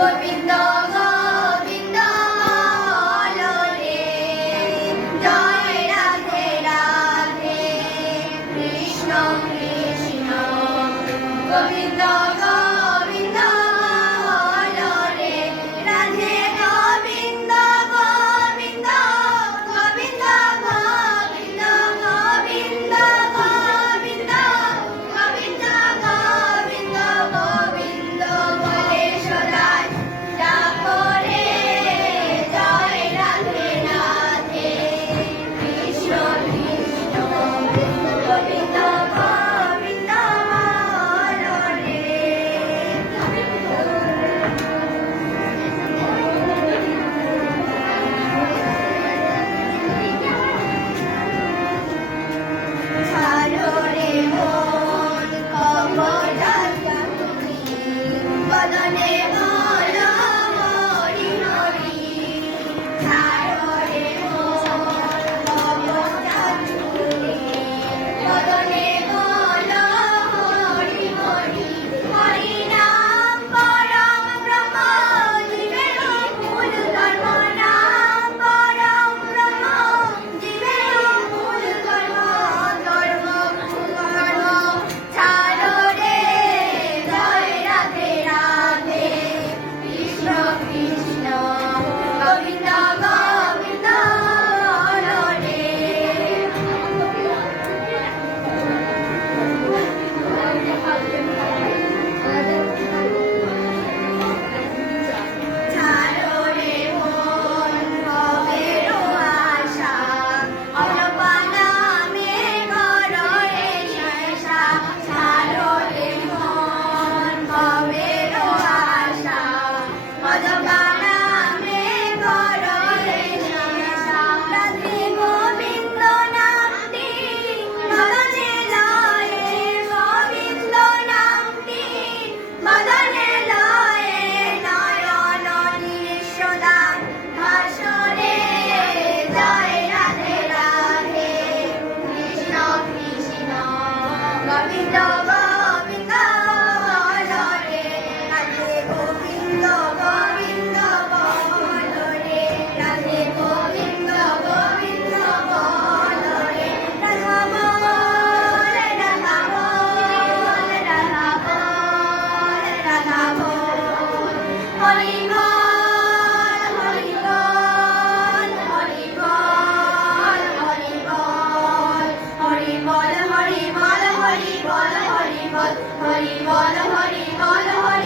গোবিন্দ গোবিন্দ বল রে, জয় রাধে রাধে, কৃষ্ণ কৃষ্ণ গোবিন্দ গোবিন্দ বল রে, রাধে গোবিন্দ গোবিন্দ গোবিন্দ গোবিন্দ গোবিন্দ গোবিন্দ গোবিন্দ গোবিন্দ গোবিন্দ বলে সদাই ডাকো রে, জয় রাধে রাধে, কৃষ্ণ কৃষ্ণ গোবিন্দ গোবিন্দ বল রে। ছাড়ো রে মন কপটতা তুমি, বদনে বল হরি হরি। ছাড়ো রে মন কপটতা তুমি, বদনে বল হরি হরি। হরি নাম পরম ব্রহ্ম, জীবের মূল ধর্ম। নাম পরম ব্রহ্ম, জীবের মূল ধর্ম। ধর্ম কর্ম ছাড়ো রে, জয় রাধে রাধে, কৃষ্ণ কৃষ্ণ গোবিন্দ গোবিন্দ বল রে। ছাড়ো রে মন ভবের আশা, অনপানামে করো রে শেষা। ছাড়ো রে মন ভবের আশা, অনপানামে করো রে শেষা। রাধে গোবিন্দ নামটি মদনে লয়ে, গোবিন্দ নামটি মদনে লয়ে, নয়ন নিঃসদান ভাসরে, জয় রাধে রাধে, কৃষ্ণ কৃষ্ণ গোবিন্দ গোবিন্দ বল রে, রাধে গোবিন্দ গোবিন্দ বল রে, রাধে গোবিন্দ গোবিন্দ বল রে। রাধা বল রাধা বল রাধা বল রাধা বল, হরি বল হরি বল হরি বল হরি বল, হরি বল হরি বল হরি বল হরি বল, হরি বল হরি বল হরি